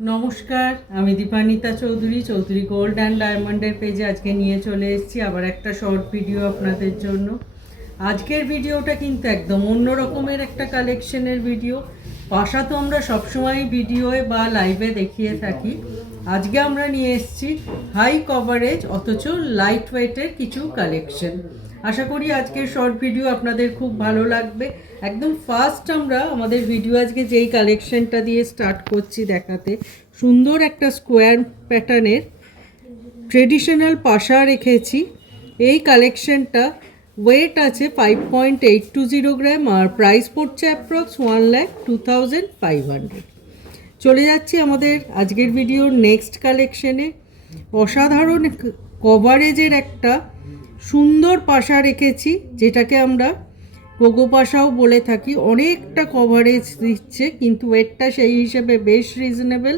নমস্কার, আমি Dipanwita Chowdhury Chowdhury gold and ডায়মন্ডের পেজে আজকে নিয়ে চলে এসেছি আবার একটা শর্ট ভিডিও আপনাদের জন্য। আজকের ভিডিওটা কিন্তু একদম অন্য রকমের একটা কালেকশনের ভিডিও। পাশা তো আমরা সবসময় ভিডিওয়ে বা লাইভে দেখিয়ে থাকি। আজকে আমরা নিয়ে এসেছি হাই কভারেজ অথচ লাইট ওয়েটের কিছু কালেকশন। আশা করি আজকের শর্ট ভিডিও আপনাদের খুব ভালো লাগবে। একদম ফার্স্ট আমরা আমাদের ভিডিও আজকে যেই কালেকশনটা দিয়ে স্টার্ট করছি দেখাতে, সুন্দর একটা স্কোয়ার প্যাটার্নের ট্রেডিশনাল পাশা রেখেছি। এই কালেকশনটা ওয়েট আছে 5.820 গ্রাম আর প্রাইস পড়ছে অ্যাপ্রক্স 1,02,500। চলে যাচ্ছি আমাদের আজকের ভিডিওর নেক্সট কালেকশনে। অসাধারণ কভারেজের একটা সুন্দর পাশা রেখেছি, যেটাকে আমরা গোগো পাশাও বলে থাকি। অনেকটা কভারেজ দিচ্ছে কিন্তু ওয়েটটা সেই হিসেবে বেশ রিজনেবল।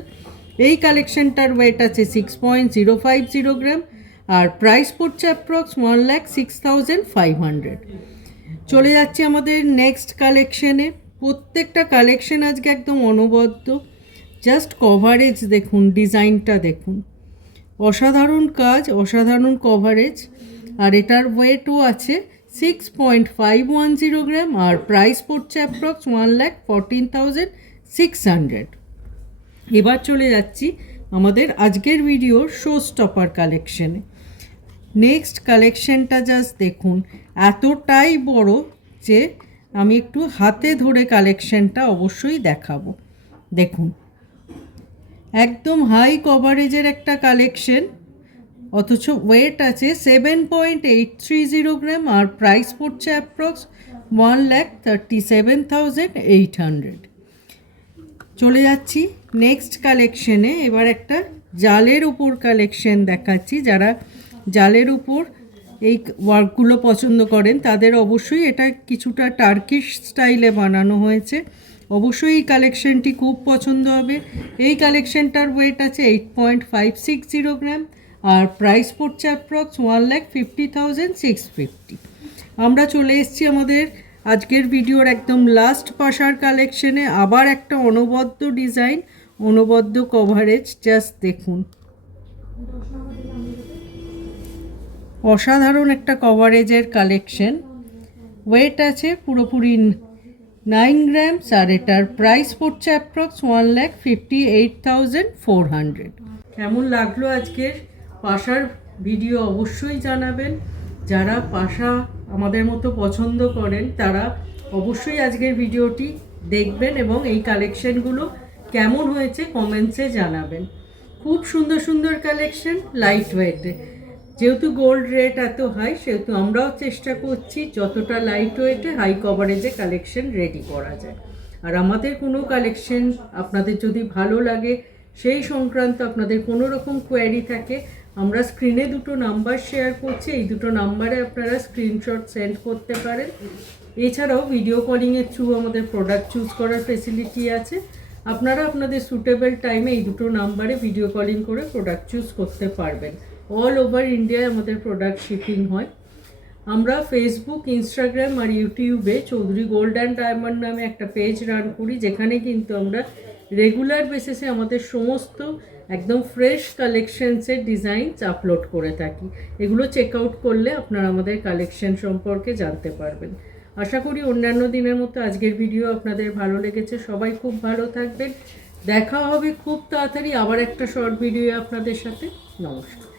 এই কালেকশনটার ওয়েট আছে 6.050 গ্রাম আর প্রাইস পড়ছে অ্যাপ্রক্স 1,06,500। চলে যাচ্ছে আমাদের নেক্সট কালেকশনে। প্রত্যেকটা কালেকশন আজকে একদম অনবদ্য। জাস্ট কভারেজ দেখুন, ডিজাইনটা দেখুন, অসাধারণ কাজ, অসাধারণ কভারেজ। আর এটার ওয়েটও আছে 6.510 গ্রাম আর প্রাইস পড়ছে অ্যাপ্রক্স 1,14,600। এবার চলে যাচ্ছি আমাদের আজকের ভিডিওর শো স্টপার কালেকশনে। নেক্সট কালেকশনটা জাস্ট দেখুন, এতটাই বড় যে আমি একটু হাতে ধরে কালেকশনটা অবশ্যই দেখাবো। দেখুন, একদম হাই কভারেজের একটা কালেকশন, অথচ ওয়েট আছে 7.830 গ্রাম আর প্রাইস পড়ছে অ্যাপ্রক্স 1,37,800। চলে যাচ্ছি নেক্সট কালেকশনে। এবার একটা জালের উপর কালেকশন দেখাচ্ছি। যারা জালের উপর এই ওয়ার্কগুলো পছন্দ করেন তাদের অবশ্যই এটা কিছুটা টার্কিশ স্টাইলে বানানো হয়েছে। অবশ্যই এই কালেকশনটি খুব পছন্দ হবে। এই কালেকশনটার ওয়েট আছে 8.560 গ্রাম আর প্রাইস পড়ছে অ্যাপ্রক্স 1,50,650। আমরা চলে এসেছি আমাদের আজকের ভিডিওর একদম লাস্ট পাশার কালেকশনে। আবার একটা অনবদ্য ডিজাইন, অনবদ্য কভারেজ, জাস্ট দেখুন, অসাধারণ একটা কভারেজের কালেকশন। ওয়েট আছে পুরোপুরি 9 গ্রামস আর এটার প্রাইস পড়ছে অ্যাপ্রক্স 1,58,400। কেমন লাগলো আজকের পাশার ভিডিও অবশ্যই জানাবেন। যারা পাশা আমাদের মতো পছন্দ করেন তারা অবশ্যই আজকের ভিডিওটি দেখবেন এবং এই কালেকশনগুলো কেমন হয়েছে কমেন্টসে জানাবেন। খুব সুন্দর সুন্দর কালেকশন লাইট ওয়েটে। যেহেতু গোল্ড রেট এত হাই, সেহেতু আমরাও চেষ্টা করছি যতটা লাইট ওয়েটে হাই কভারেজে কালেকশন রেডি করা যায়। আর আমাদের কোনো কালেকশন আপনাদের যদি ভালো লাগে, সেই সংক্রান্ত আপনাদের কোনো রকম কোয়ারি থাকে, আমরা স্ক্রিনে দুটো নাম্বার শেয়ার করছি। এই দুটো নাম্বারে আপনারা স্ক্রিনশট সেন্ড করতে পারেন। এছাড়াও ভিডিও কলিংয়ের থ্রু আমাদের প্রোডাক্ট চুজ করার ফেসিলিটি আছে। আপনারা আপনাদের সুটেবল টাইমে এই দুটো নাম্বারে ভিডিও কলিং করে প্রোডাক্ট চুজ করতে পারবেন। অল ওভার ইন্ডিয়ায় আমাদের প্রোডাক্ট শিপিং হয়। আমরা ফেসবুক, ইনস্টাগ্রাম আর ইউটিউবে চৌধুরী গোল্ড অ্যান্ড ডায়মন্ড নামে একটা পেজ রান করি, যেখানে কিন্তু আমরা রেগুলার বেসিসে আমাদের সমস্ত একদম ফ্রেশ কালেকশনসের ডিজাইনস আপলোড করে থাকি। এগুলো চেক আউট করলে আপনারা আমাদের কালেকশন সম্পর্কে জানতে পারবেন। আশা করি অন্যান্য দিনের মতো আজকের ভিডিও আপনাদের ভালো লেগেছে। সবাই খুব ভালো থাকবেন। দেখা হবে খুব তাড়াতাড়ি আবার একটা শর্ট ভিডিও আপনাদের সাথে। নমস্কার।